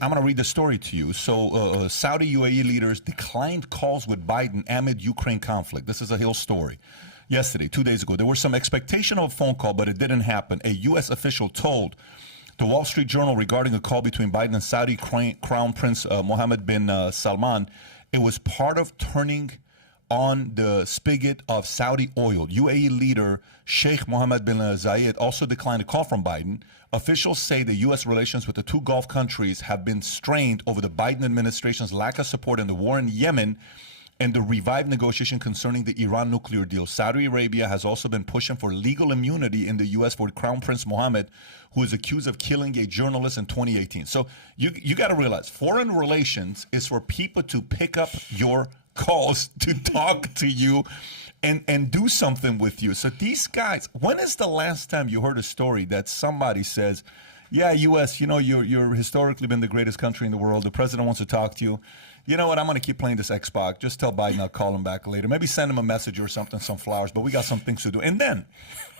I'm going to read the story to you. So Saudi UAE leaders declined calls with Biden amid Ukraine conflict. This is a Hill story. Yesterday, 2 days ago, there was some expectation of a phone call, but it didn't happen. A U.S. official told the Wall Street Journal regarding a call between Biden and Saudi Crown Prince Mohammed bin Salman, it was part of turning on the spigot of Saudi oil. UAE leader Sheikh Mohammed bin Zayed also declined a call from Biden. Officials say the U.S. relations with the two Gulf countries have been strained over the Biden administration's lack of support in the war in Yemen and the revived negotiation concerning the Iran nuclear deal. Saudi Arabia has also been pushing for legal immunity in the U.S. for Crown Prince Mohammed, who is accused of killing a journalist in 2018. So you got to realize, foreign relations is for people to pick up your calls, to talk to you and do something with you. So these guys, when is the last time you heard a story that somebody says, yeah, U.S., you know, you're historically been the greatest country in the world. The president wants to talk to you. You know what? I'm going to keep playing this Xbox. Just tell Biden I'll call him back later. Maybe send him a message or something, some flowers. But we got some things to do. And then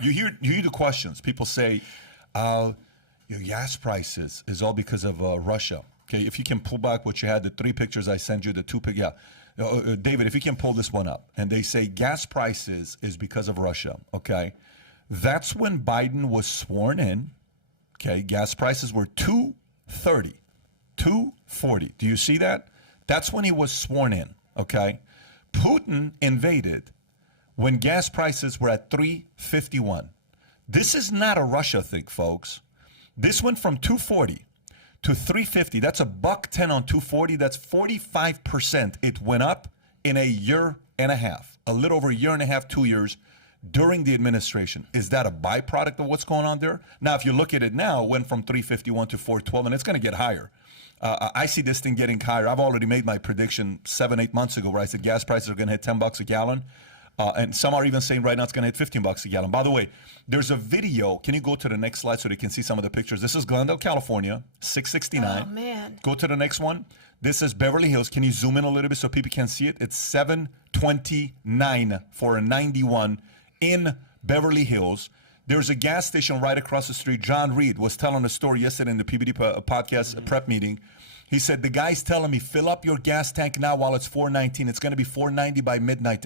you hear the questions. People say, your gas prices is all because of Russia. Okay, if you can pull back what you had, the 3 pictures I sent you, the 2 pictures. Yeah. David, if you can pull this one up. And they say gas prices is because of Russia. Okay, that's when Biden was sworn in. Okay, gas prices were $2.30, $2.40. Do you see that? That's when he was sworn in, okay? Putin invaded when gas prices were at $3.51. This is not a Russia thing, folks. This went from $2.40 to $3.50. That's $1.10 on $2.40. That's 45%. It went up in a year and a half, a little over a year and a half, 2 years during the administration. Is that a byproduct of what's going on there? Now, if you look at it now, it went from $3.51 to $4.12, and it's going to get higher. I see this thing getting higher. I've already made my prediction 7-8 months ago where I said gas prices are going to hit $10 a gallon. And some are even saying right now it's going to hit $15 a gallon. By the way, there's a video. Can you go to the next slide so they can see some of the pictures? This is Glendale, California, 669. Oh, man. Go to the next one. This is Beverly Hills. Can you zoom in a little bit so people can see it? It's 729 for a 91 in Beverly Hills. There's a gas station right across the street. John Reed was telling a story yesterday in the PBD podcast prep meeting. He said, the guy's telling me, fill up your gas tank now while it's $4.19. It's going to be $4.90 by midnight,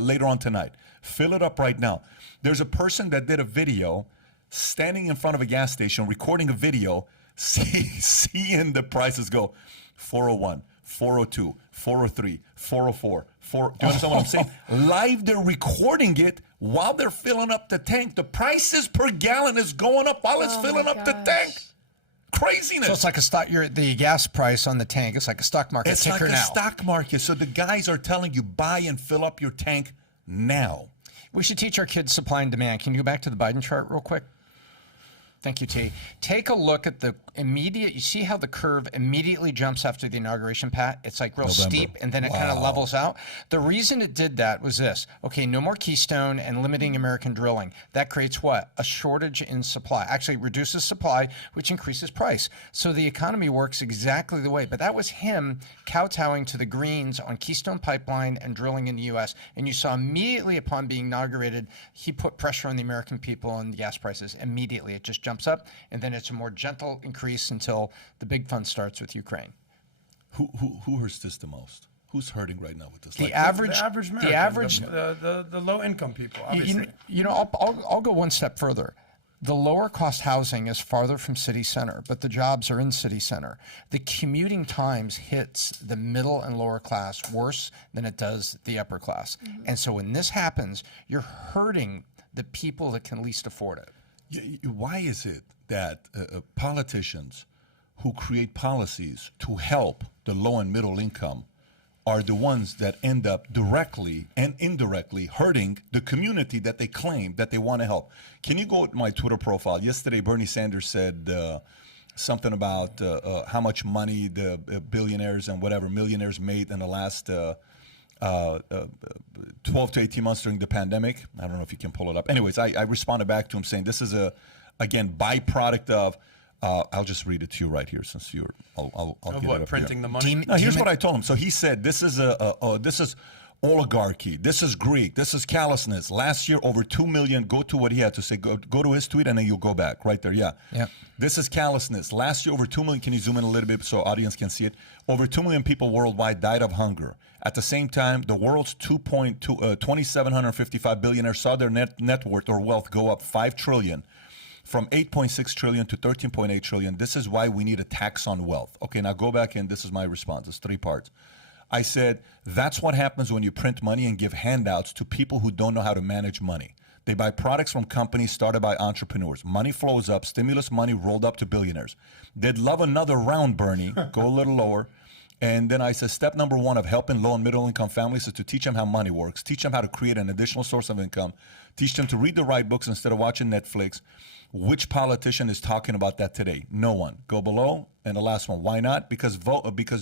later on tonight. Fill it up right now. There's a person that did a video standing in front of a gas station, recording a video, seeing the prices go 401, 402, 403, 404, 4. Do you understand what I'm saying? Live, they're recording it while they're filling up the tank. The prices per gallon is going up while it's filling up the tank. Craziness. So it's like the gas price on the tank. It's like a stock market it's ticker like a now. stock market. So the guys are telling you, buy and fill up your tank now. We should teach our kids supply and demand. Can you go back to the Biden chart real quick? Thank you, T. Take a look at the immediate, you see how the curve immediately jumps after the inauguration, Pat? It's like real steep, and then it kind of levels out. The reason it did that was this. Okay, no more Keystone and limiting American drilling. That creates what? A shortage in supply. Actually reduces supply, which increases price. So the economy works exactly the way. But that was him kowtowing to the Greens on Keystone Pipeline and drilling in the U.S. And you saw immediately upon being inaugurated, he put pressure on the American people and the gas prices immediately. It just jumps up, and then it's a more gentle increase until the big fun starts with Ukraine. Who hurts this the most? Who's hurting right now with this? The average American, the low income people. Obviously, you know, I'll go one step further. The lower cost housing is farther from city center, but the jobs are in city center. The commuting times hits the middle and lower class worse than it does the upper class. Mm-hmm. And so when this happens, you're hurting the people that can least afford it. Why is it that politicians who create policies to help the low and middle income are the ones that end up directly and indirectly hurting the community that they claim that they want to help? Can you go to my Twitter profile? Yesterday, Bernie Sanders said something about how much money the billionaires and whatever millionaires made in the last 12 to 18 months during the pandemic. I don't know if you can pull it up. Anyways, I responded back to him saying this is again, byproduct of, I'll just read it to you right here since you're, I'll get it up printing here. the money? No, here's what I told him. So he said, this is oligarchy. This is Greek. This is callousness. Last year, over 2 million. Go to what he had to say. Go to his tweet, and then you'll go back right there. Yeah. Yep. This is callousness. Last year, over 2 million. Can you zoom in a little bit so audience can see it? Over 2 million people worldwide died of hunger. At the same time, the world's 2,755 billionaires saw their net worth or wealth go up 5 trillion. From 8.6 trillion to 13.8 trillion. This is why we need a tax on wealth. Okay, now go back in. This is my response. It's 3 parts. I said, that's what happens when you print money and give handouts to people who don't know how to manage money. They buy products from companies started by entrepreneurs. Money flows up, stimulus money rolled up to billionaires. They'd love another round, Bernie. Go a little lower. And then I said, step number 1 of helping low and middle income families is to teach them how money works, teach them how to create an additional source of income, teach them to read the right books instead of watching Netflix. Which politician is talking about that today? No one. Go below. And the last one, why not? Because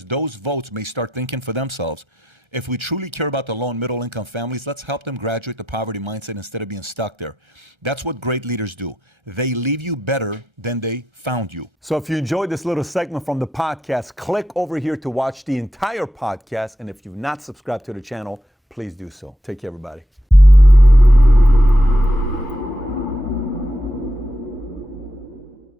those votes may start thinking for themselves. If we truly care about the low and middle income families, let's help them graduate the poverty mindset instead of being stuck there. That's what great leaders do. They leave you better than they found you. So if you enjoyed this little segment from the podcast, click over here to watch the entire podcast. And if you've not subscribed to the channel, please do so. Take care, everybody.